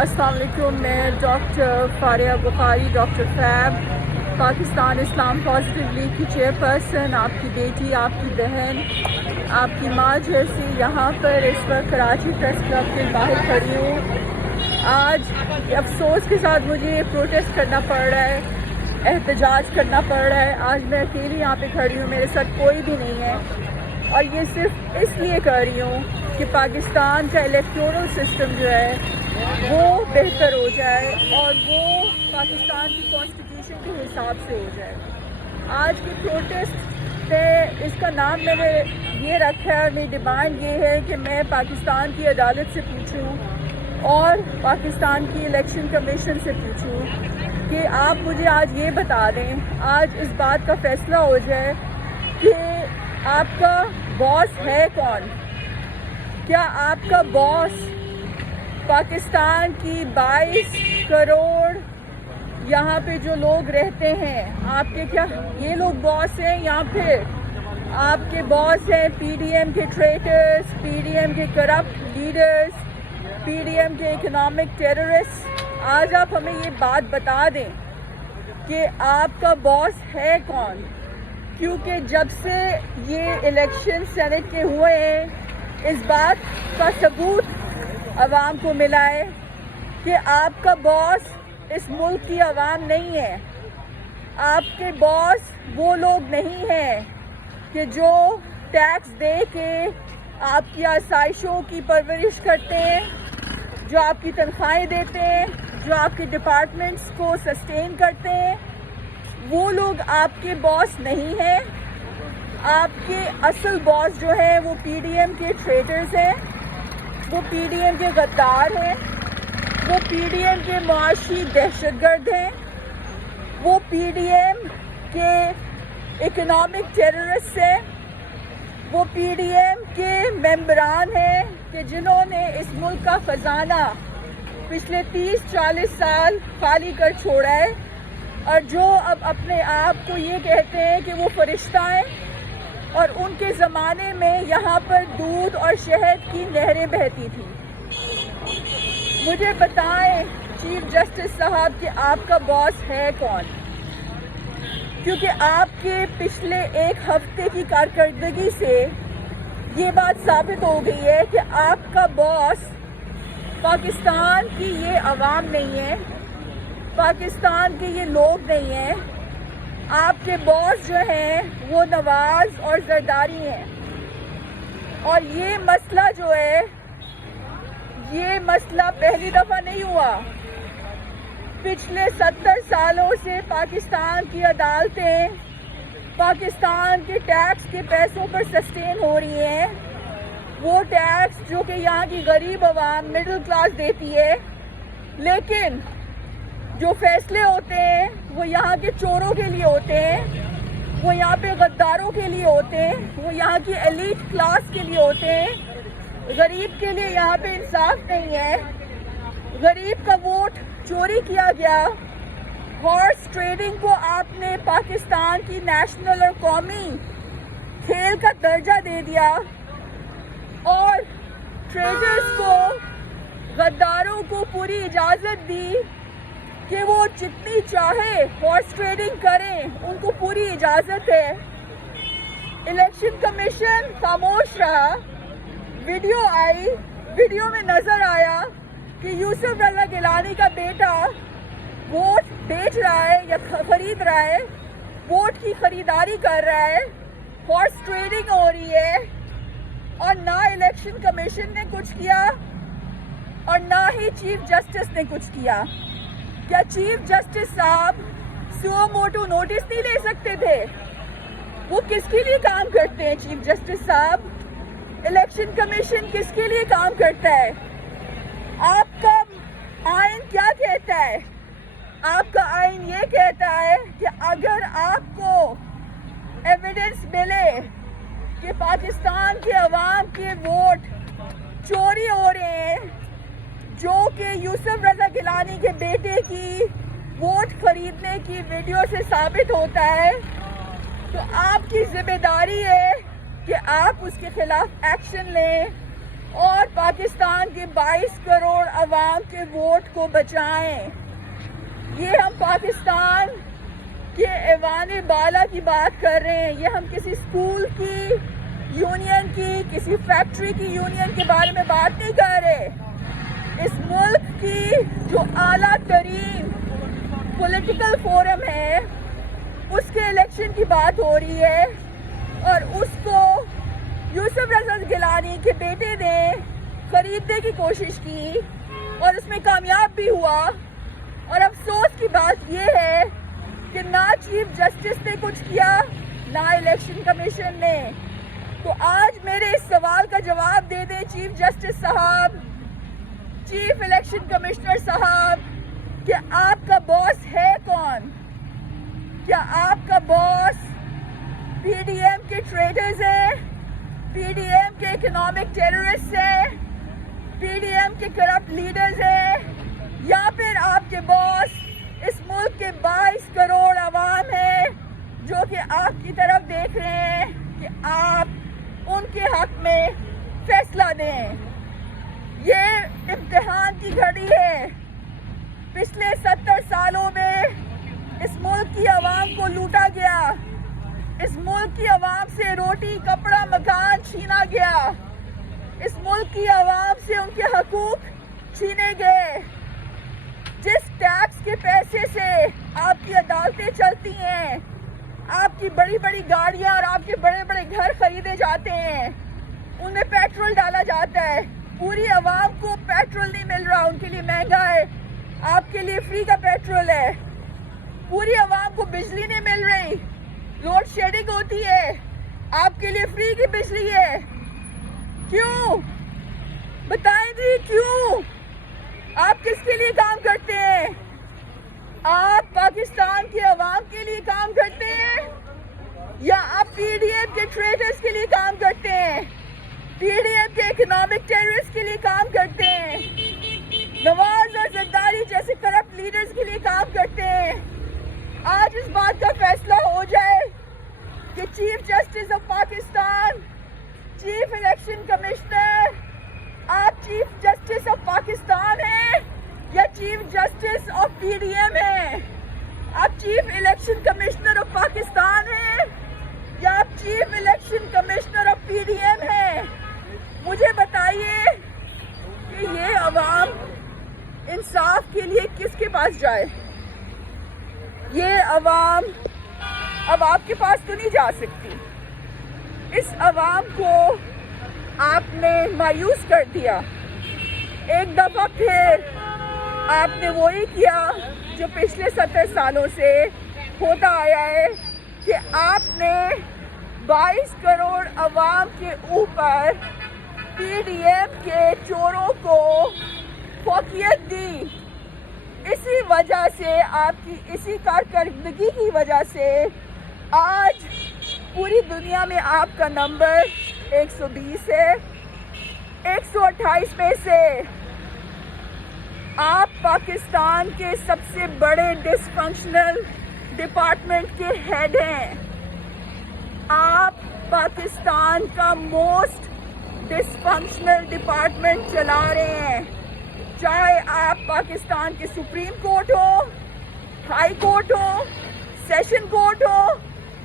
السلام علیکم. میں ڈاکٹر فاریہ بخاری، ڈاکٹر فیب، پاکستان اسلام پازیٹیو لیگ کی چیئرپرسن، آپ کی بیٹی، آپ کی بہن، آپ کی ماں جیسی یہاں پر اس وقت کراچی پریس کلب کے باہر کھڑی ہوں. آج افسوس کے ساتھ مجھے یہ پروٹیسٹ کرنا پڑ رہا ہے، احتجاج کرنا پڑ رہا ہے. آج میں اکیلی یہاں پہ کھڑی ہوں، میرے ساتھ کوئی بھی نہیں ہے، اور یہ صرف اس لیے کر رہی ہوں کہ پاکستان کا الیکٹورل سسٹم جو ہے وہ بہتر ہو جائے اور وہ پاکستان کی کانسٹیٹیوشن کے حساب سے ہو جائے. آج کی پروٹیسٹ پہ اس کا نام میں نے یہ رکھا ہے، اور میری ڈیمانڈ یہ ہے کہ میں پاکستان کی عدالت سے پوچھوں اور پاکستان کی الیکشن کمیشن سے پوچھوں کہ آپ مجھے آج یہ بتا دیں، آج اس بات کا فیصلہ ہو جائے کہ آپ کا باس ہے کون. کیا آپ کا باس پاکستان کی 22 کروڑ یہاں پہ جو لوگ رہتے ہیں، آپ کے کیا یہ لوگ باس ہیں، یا پھر آپ کے باس ہیں پی ڈی ایم کے ٹریٹرز، پی ڈی ایم کے کرپٹ لیڈرز، پی ڈی ایم کے اکنامک ٹیررسٹ؟ آج آپ ہمیں یہ بات بتا دیں کہ آپ کا باس ہے کون، کیونکہ جب سے یہ الیکشن سینٹ کے ہوئے ہیں اس بات کا ثبوت عوام کو ملا ہے کہ آپ کا باس اس ملک کی عوام نہیں ہے. آپ کے باس وہ لوگ نہیں ہیں کہ جو ٹیکس دے کے آپ کی آسائشوں کی پرورش کرتے ہیں، جو آپ کی تنخواہیں دیتے ہیں، جو آپ کے ڈپارٹمنٹس کو سسٹین کرتے ہیں. وہ لوگ آپ کے باس نہیں ہیں. آپ کے اصل باس جو ہے وہ پی ڈی ایم کے ٹریٹرز ہیں، وہ پی ڈی ایم کے غدار ہیں، وہ پی ڈی ایم کے معاشی دہشت گرد ہیں، وہ پی ڈی ایم کے اکنامک ٹیررسٹ ہیں، وہ پی ڈی ایم کے ممبران ہیں کہ جنہوں نے اس ملک کا خزانہ پچھلے 30-40 سال خالی کر چھوڑا ہے، اور جو اب اپنے آپ کو یہ کہتے ہیں کہ وہ فرشتہ ہیں، اور ان کے زمانے میں یہاں پر دودھ اور شہد کی نہریں بہتی تھیں. مجھے بتائیں چیف جسٹس صاحب کہ آپ کا باس ہے کون، کیونکہ آپ کے پچھلے ایک ہفتے کی کارکردگی سے یہ بات ثابت ہو گئی ہے کہ آپ کا باس پاکستان کی یہ عوام نہیں ہے، پاکستان کے یہ لوگ نہیں ہیں. آپ کے باس جو ہیں وہ نواز اور زرداری ہیں. اور یہ مسئلہ جو ہے، یہ مسئلہ پہلی دفعہ نہیں ہوا. پچھلے 70 سالوں سے پاکستان کی عدالتیں پاکستان کے ٹیکس کے پیسوں پر سسٹین ہو رہی ہیں. وہ ٹیکس جو کہ یہاں کی غریب عوام مڈل کلاس دیتی ہے، لیکن جو فیصلے ہوتے ہیں وہ یہاں کے چوروں کے لیے ہوتے ہیں، وہ یہاں پہ غداروں کے لیے ہوتے ہیں، وہ یہاں کی ایلیٹ کلاس کے لیے ہوتے ہیں. غریب کے لیے یہاں پہ انصاف نہیں ہے. غریب کا ووٹ چوری کیا گیا. ہارس ٹریڈنگ کو آپ نے پاکستان کی نیشنل اور قومی کھیل کا درجہ دے دیا، اور ٹریڈرز کو، غداروں کو پوری اجازت دی کہ وہ جتنی چاہے ہارس ٹریڈنگ کریں، ان کو پوری اجازت ہے. الیکشن کمیشن خاموش رہا. ویڈیو آئی، ویڈیو میں نظر آیا کہ یوسف رضا گیلانی کا بیٹا ووٹ بیچ رہا ہے یا خرید رہا ہے، ووٹ کی خریداری کر رہا ہے. ہارس ٹریڈنگ ہو رہی ہے، اور نہ الیکشن کمیشن نے کچھ کیا اور نہ ہی چیف جسٹس نے کچھ کیا. کیا چیف جسٹس صاحب سو موٹو نوٹس نہیں لے سکتے تھے؟ وہ کس کے لیے کام کرتے ہیں چیف جسٹس صاحب؟ الیکشن کمیشن کس کے لیے کام کرتا ہے؟ آپ کا آئین کیا کہتا ہے؟ آپ کا آئین یہ کہتا ہے کہ اگر آپ کو ایویڈنس ملے کہ پاکستان کے عوام کے ووٹ چوری ہو رہے ہیں، جو کہ یوسف رضا گیلانی کے بیٹے کی ووٹ خریدنے کی ویڈیو سے ثابت ہوتا ہے، تو آپ کی ذمہ داری ہے کہ آپ اس کے خلاف ایکشن لیں، اور پاکستان کے 22 کروڑ عوام کے ووٹ کو بچائیں. یہ ہم پاکستان کے ایوان بالا کی بات کر رہے ہیں. یہ ہم کسی اسکول کی یونین کی, کسی فیکٹری کی یونین کے بارے میں بات نہیں کر رہے. اس ملک کی جو اعلیٰ ترین پولیٹیکل فورم ہے اس کے الیکشن کی بات ہو رہی ہے, اور اس کو یوسف رضا گیلانی کے بیٹے نے خریدنے کی کوشش کی اور اس میں کامیاب بھی ہوا. اور افسوس کی بات یہ ہے کہ نہ چیف جسٹس نے کچھ کیا نہ الیکشن کمیشن نے. تو آج میرے اس سوال کا جواب دے دیں چیف جسٹس صاحب, چیف الیکشن کمشنر صاحب, کہ آپ کا باس ہے کون؟ کیا آپ کا باس پی ڈی ایم کے ٹریڈرز ہیں, پی ڈی ایم کے اکنامک ٹیررسٹ ہیں, پی ڈی ایم کے کرپٹ لیڈرز ہیں, یا پھر آپ کے باس اس ملک کے 22 کروڑ عوام ہیں جو کہ آپ کی طرف دیکھ رہے ہیں کہ آپ ان کے حق میں فیصلہ دیں؟ یہ امتحان کی گھڑی ہے. پچھلے 70 سالوں میں اس ملک کی عوام کو لوٹا گیا, اس ملک کی عوام سے روٹی کپڑا مکان چھینا گیا, اس ملک کی عوام سے ان کے حقوق چھینے گئے. جس ٹیکس کے پیسے سے آپ کی عدالتیں چلتی ہیں, آپ کی بڑی بڑی گاڑیاں اور آپ کے بڑے بڑے گھر خریدے جاتے ہیں, ان میں پیٹرول ڈالا جاتا ہے, پوری عوام کو پیٹرول نہیں مل رہا, ان کے لیے مہنگا ہے, آپ کے لیے فری کا پیٹرول ہے. پوری عوام کو بجلی نہیں مل رہی, لوڈ شیڈنگ ہوتی ہے, آپ کے لیے فری کی بجلی ہے. کیوں؟ بتائیں جی کیوں؟ آپ کس کے لیے کام کرتے ہیں؟ آپ پاکستان کے عوام کے لیے کام کرتے ہیں یا آپ پی ڈی ایم کے ٹریڈرز کے لیے کام کرتے ہیں, پی ڈی ایم کے اکنامک ٹیررسٹ کے لیے کام کرتے ہیں, نواز اور زرداری جیسے کرپٹ لیڈرز کے لیے کام کرتے ہیں؟ آج اس بات کا فیصلہ ہو جائے کہ chief justice of Pakistan, chief election commissioner, آپ چیف جسٹس آف پاکستان ہیں یا chief justice of P D M ہیں؟ آپ chief election commissioner of Pakistan ہیں یا آپ chief election commissioner of P D M ہیں؟ مجھے بتائیے کہ یہ عوام انصاف کے لیے کس کے پاس جائے؟ یہ عوام اب آپ کے پاس تو نہیں جا سکتی. اس عوام کو آپ نے مایوس کر دیا. ایک دفعہ پھر آپ نے وہی کیا جو پچھلے 70 سالوں سے ہوتا آیا ہے کہ آپ نے 22 کروڑ عوام کے اوپر پی ڈی ایم کے چوروں کو فوقیت دی. اسی وجہ سے, آپ کی اسی کارکردگی کی وجہ سے آج پوری دنیا میں آپ کا نمبر 120 ہے. 128 میں سے آپ پاکستان کے سب سے بڑے ڈس فنکشنل ڈپارٹمنٹ کے ہیڈ ہیں. آپ پاکستان کا موسٹ ڈس فنکشنل ڈپارٹمنٹ چلا رہے ہیں, چاہے آپ پاکستان کے سپریم کورٹ ہو, ہائی کورٹ ہو, سیشن کورٹ ہو,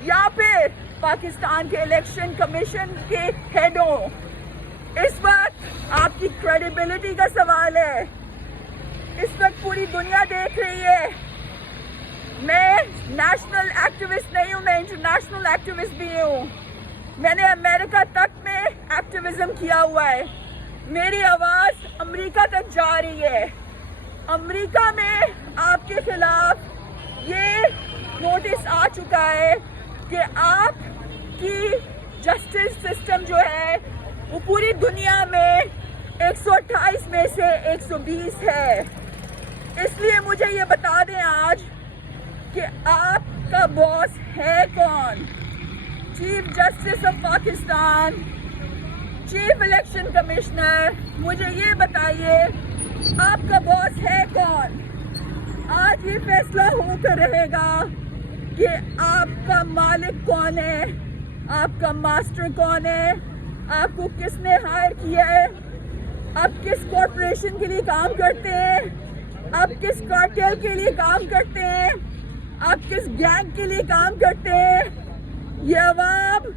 یا پھر پاکستان کے الیکشن کمیشن کے ہیڈ ہوں. اس وقت آپ کی کریڈیبلٹی کا سوال ہے. اس وقت پوری دنیا دیکھ رہی ہے. میں نیشنل ایکٹیوسٹ نہیں ہوں, میں انٹرنیشنل ایکٹیوسٹ بھی ہوں. میں نے امریکہ تک میں ایکٹیویزم کیا ہوا ہے. میری آواز امریکہ تک جا رہی ہے. امریکہ میں آپ کے خلاف یہ نوٹس آ چکا ہے کہ آپ کی جسٹس سسٹم جو ہے وہ پوری دنیا میں 128 میں سے 120 ہے. اس لیے مجھے یہ بتا دیں آج کہ آپ کا باس ہے کون؟ Chief justice of Pakistan, chief election commissioner, مجھے یہ بتائیے آپ کا باس ہے کون؟ آج یہ فیصلہ ہو کر رہے گا کہ آپ کا مالک کون ہے, آپ کا ماسٹر کون ہے, آپ کو کس نے ہائر کیا ہے, آپ کس کارپوریشن کے لیے کام کرتے ہیں؟ آپ کس کارٹیل کے لیے کام کرتے ہیں؟ آپ کس گینگ کے لیے کام کرتے ہیں؟ یہ عوام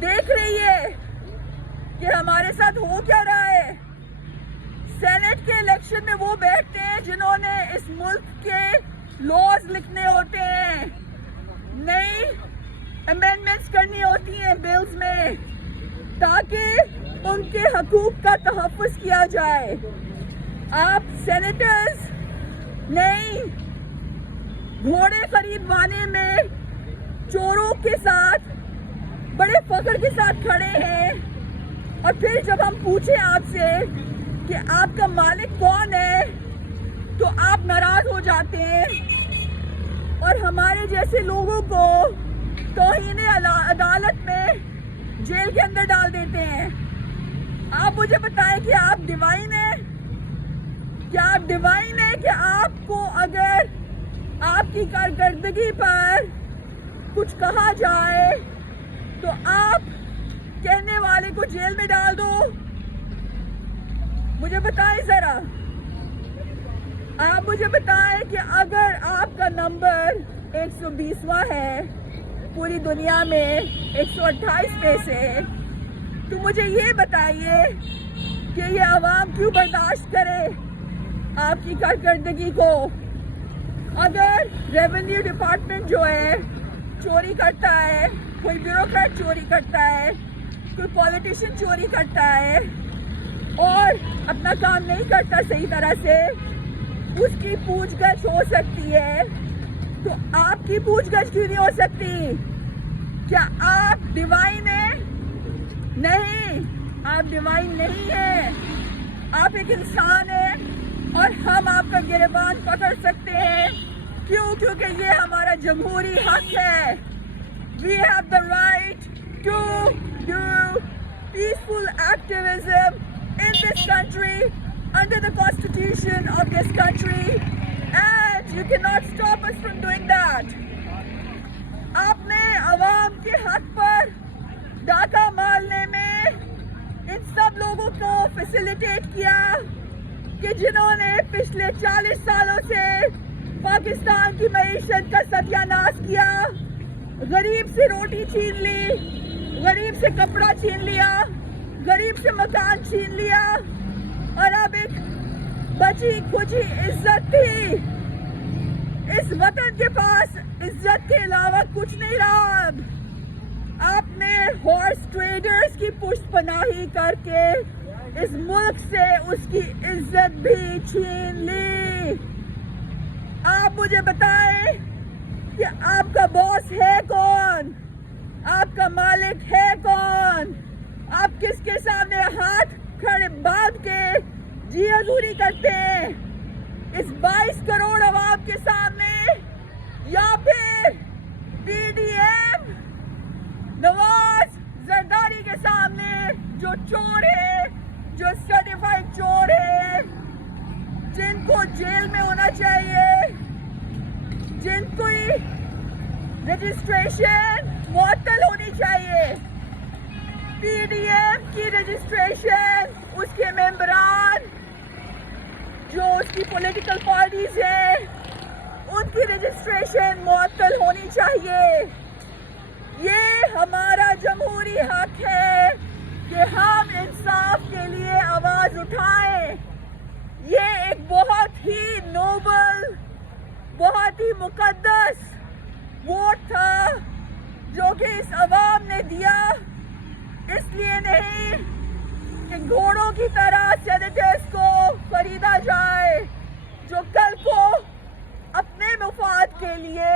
دیکھ رہی ہے کہ ہمارے ساتھ ہو کیا رہا ہے. سینٹ کے الیکشن میں وہ بیٹھتے ہیں جنہوں نے اس ملک کے لاز لکھنے ہوتے ہیں, نئی امینڈمنٹس کرنی ہوتی ہیں بلز میں تاکہ ان کے حقوق کا تحفظ کیا جائے. آپ سینیٹرز نہیں گھوڑے خریدوانے میں چوروں کے ساتھ بڑے فخر کے ساتھ کھڑے ہیں, اور پھر جب ہم پوچھیں آپ سے کہ آپ کا مالک کون ہے تو آپ ناراض ہو جاتے ہیں اور ہمارے جیسے لوگوں کو توہین عدالت میں جیل کے اندر ڈال دیتے ہیں. آپ مجھے بتائیں کہ آپ ڈیوائن ہیں؟ کیا آپ ڈیوائن ہیں کہ آپ کو اگر آپ کی کارکردگی پر کچھ کہا جائے تو آپ کہنے والے کو جیل میں ڈال دو؟ مجھے بتائیں ذرا, آپ مجھے بتائیں کہ اگر آپ کا نمبر 120واں ہے پوری دنیا میں 128 میں سے, تو مجھے یہ بتائیے کہ یہ عوام کیوں برداشت کرے آپ کی کارکردگی کو. اگر ریونیو ڈپارٹمنٹ جو ہے چوری کرتا ہے, کوئی بیوروکریٹ چوری کرتا ہے, کوئی پولیٹیشین چوری کرتا ہے اور اپنا کام نہیں کرتا صحیح طرح سے, اس کی پوچھ گچھ ہو سکتی ہے, تو آپ کی پوچھ گچھ کیوں نہیں ہو سکتی؟ کیا آپ ڈیوائن ہیں؟ نہیں, آپ ڈیوائن نہیں ہیں. آپ ایک انسان ہیں اور ہم آپ کا گریبان پکڑ سکتے ہیں. کیوں؟ کیونکہ یہ ہمارا جمہوری حق ہے. We have the right to do peaceful activism in this country under the constitution of this country, and you cannot stop us from doing that. آپ نے عوام کے حق پر ڈاکہ مارنے میں ان سب لوگوں کو فیسیلیٹیٹ کیا کہ جنہوں نے پچھلے 40 سالوں سے پاکستان کی معیشت کا ستیہ ناش کیا. غریب سے روٹی چھین لی, غریب سے کپڑا چھین لیا, غریب سے مکان چھین لیا, اور اب ایک بچی کچی عزت تھی. اس وطن کے پاس عزت کے علاوہ کچھ نہیں رہا. اب آپ نے ہارس ٹریڈرز کی پشت پناہی کر کے اس ملک سے اس کی عزت بھی چھین لی. آپ مجھے بتائیں کہ آپ کا باس ہے کون؟ آپ کا مالک ہے کون؟ آپ کس کے سامنے ہاتھ کھڑے باندھ کے جی حضوری کرتے ہیں؟ اس 22 کروڑ عوام کے سامنے, یا پھر پی ڈی ایم نواز زرداری کے سامنے جو چور ہے, جو سرٹیفائڈ چور ہے, جن کو جیل میں ہونا چاہیے, جن کی رجسٹریشن معطل ہونی چاہیے. پی ڈی ایم کی رجسٹریشن, اس کے ممبران جو اس کی پولیٹیکل پارٹیز ہیں ان کی رجسٹریشن معطل ہونی چاہیے. یہ ہمارا جمہوری حق ہے کہ ہم انصاف کے لیے آواز اٹھائیں. یہ ایک بہت ہی نوبل, بہت ہی مقدس ووٹ تھا جو کہ اس عوام نے دیا. اس لیے نہیں کہ گھوڑوں کی طرح سینیٹرز کو خریدا جائے جو کل کو اپنے مفاد کے لیے,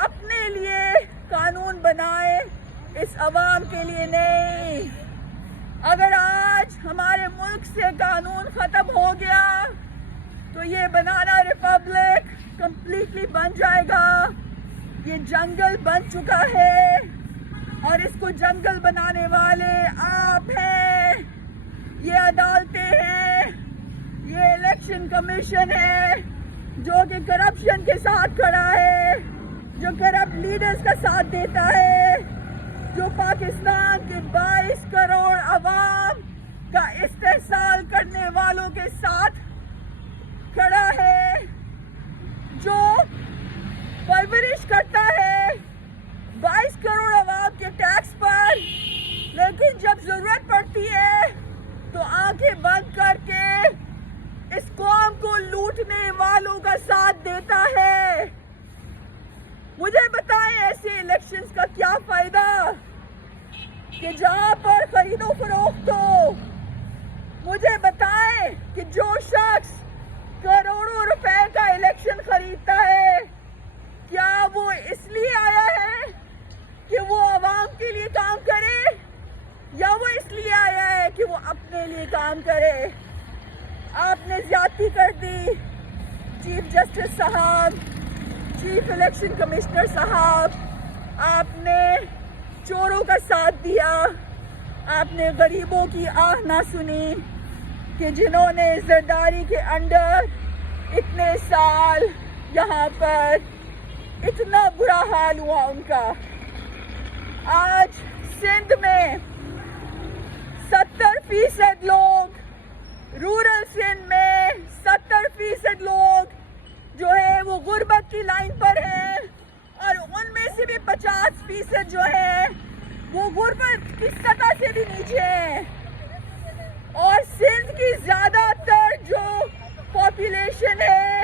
اپنے لیے قانون بنائے, اس عوام کے لیے نہیں. اگر آج ہمارے ملک سے قانون ختم ہو گیا تو یہ بنانا ریپبلک کمپلیٹلی بن جائے گا. یہ جنگل بن چکا ہے اور اس کو جنگل بنانے والے آپ ہیں. یہ عدالتیں ہیں, یہ الیکشن کمیشن ہے جو کہ کرپشن کے ساتھ کھڑا ہے, جو کرپٹ لیڈرز کا ساتھ دیتا ہے, جو پاکستان کے 22 کروڑ عوام کا استحصال کرنے والوں کے ساتھ کھڑا ہے، جو پرورش کرتا ہے 22 کروڑ عوام کے ٹیکس پر، لیکن جب ضرورت پڑتی ہے تو آنکھیں بند کر کے اس قوم کو لوٹنے والوں کا ساتھ دیتا ہے۔ مجھے بتائیں ایسے الیکشنز کا کیا فائدہ کہ جہاں پر خرید و فروخت ہو؟ مجھے بتائیں کہ جو شخص کروڑوں روپے کا الیکشن خریدتا ہے، کیا وہ اس لیے آیا ہے کہ وہ عوام کے لیے کام کرے، یا وہ اس لیے آیا ہے کہ وہ اپنے لیے کام کرے؟ آپ نے زیادتی کر دی چیف جسٹس صاحب، چیف الیکشن کمشنر صاحب، آپ نے چوروں کا ساتھ دیا، آپ نے غریبوں کی آہ نہ سنی کہ جنہوں نے زرداری کے انڈر اتنے سال یہاں پر اتنا برا حال ہوا ان کا۔ آج سندھ میں 70% لوگ، رورل سندھ میں 70% لوگ جو ہے وہ غربت کی لائن پر ہیں، اور ان میں سے بھی 50% جو ہے وہ غربت کی سطح سے بھی نیچے ہیں۔ اور سندھ کی زیادہ تر جو پاپولیشن ہے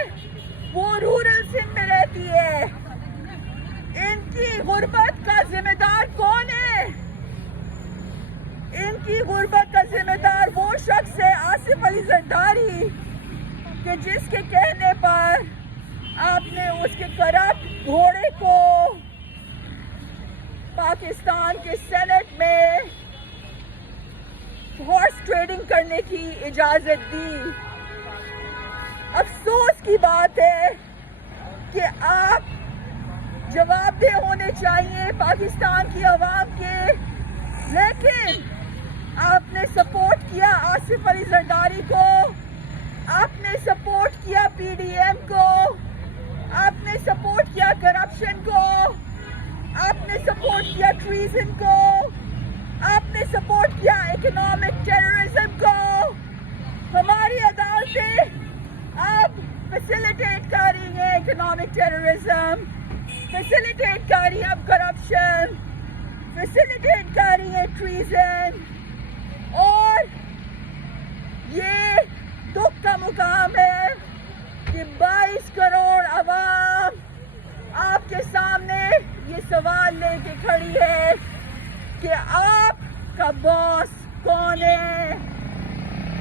وہ رورل سندھ میں رہتی ہے۔ ان کی غربت کا ذمہ دار کون ہے؟ ان کی غربت کا ذمہ دار وہ شخص ہے آصف علی زرداری، کہ جس کے کہنے پر آپ نے اس کے کرپٹ گھوڑے کو پاکستان کے سینٹ میں ہارس ٹریڈنگ کرنے کی اجازت دی۔ افسوس کی بات ہے کہ آپ جواب دہ ہونے چاہیے پاکستان کی عوام کے، لیکن آپ نے سپورٹ کیا آصف علی زرداری کو، آپ نے سپورٹ کیا پی ڈی ایم کو، آپ نے سپورٹ کیا کرپشن کو، آپ نے سپورٹ کیا ٹریزن کو، آپ نے سپورٹ کیا اکنامک ٹیررزم کو۔ ہماری عدالتیں اب فیسیلیٹیٹ کر رہی ہیں اکنامک ٹیررزم، فیسیلیٹیٹ کر رہی ہیں اب کرپشن، فیسیلیٹیٹ کر رہی ہیں ٹریزن، اور یہ دکھ کا مقام ہے کہ 22 کروڑ عوام آپ کے سامنے یہ سوال لے کے کھڑی ہے کہ آپ کا باس کون ہے؟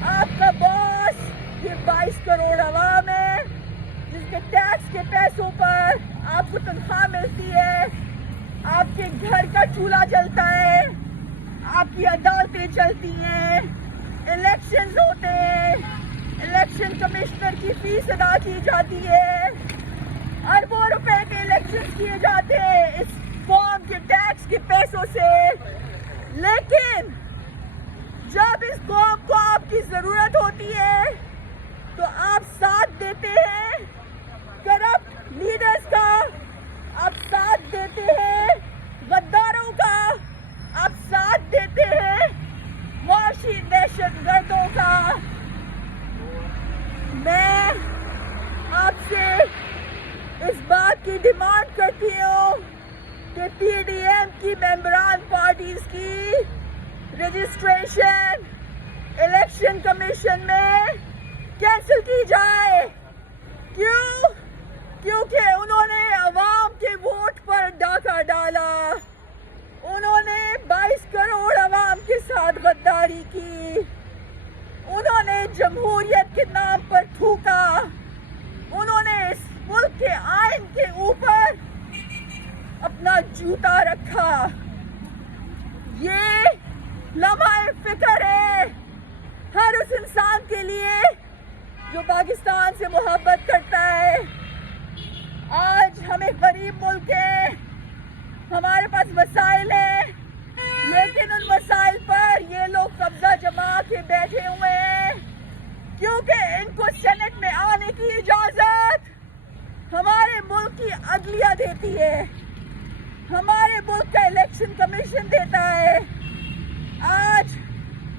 آپ کا باس یہ 22 کروڑ عوام ہے، جس کے ٹیکس کے پیسوں پر آپ کو تنخواہ ملتی ہے، آپ کے گھر کا چولہا جلتا ہے، آپ کی عدالتیں چلتی ہیں، الیکشنز ہوتے ہیں، الیکشن کمشنر کی فیس ادا کی جاتی ہے، اربوں روپے کے الیکشن کیے جاتے ہیں اس قوم کے ٹیکس کے پیسوں سے، لیکن جب اس قوم کو آپ کی ضرورت ہوتی ہے تو آپ ساتھ دیتے ہیں کرپٹ لیڈرز کا، آپ ساتھ دیتے ہیں غداروں کا، آپ ساتھ دیتے ہیں معاشی دہشت گردوں کا۔ میں آپ سے اس بات کی ڈیمانڈ کرتی ہوں کہ پی ڈی ایم کی ممبران پارٹیز کی رجسٹریشن الیکشن کمیشن میں کینسل کی جائے۔ کیوں؟ کیونکہ انہوں نے عوام کے ووٹ پر ڈاکہ ڈالا، انہوں نے 22 کروڑ عوام کے ساتھ غداری کی، انہوں نے جمہوریت کے نام پر تھوکا، انہوں نے اس ملک کے آئین کے اوپر اپنا جوتا رکھا۔ یہ لمحہ فکر ہے ہر اس انسان کے لیے جو پاکستان سے محبت کرتا ہے۔ آج ہمیں غریب ملک ہے، ہمارے پاس وسائل ہیں، لیکن ان وسائل پر یہ لوگ قبضہ جما کے بیٹھے ہوئے ہیں، کیونکہ ان کو سینٹ میں آنے کی اجازت ہمارے ملک کی عدلیہ دیتی ہے، ہمارے ملک کا الیکشن کمیشن دیتا ہے۔ آج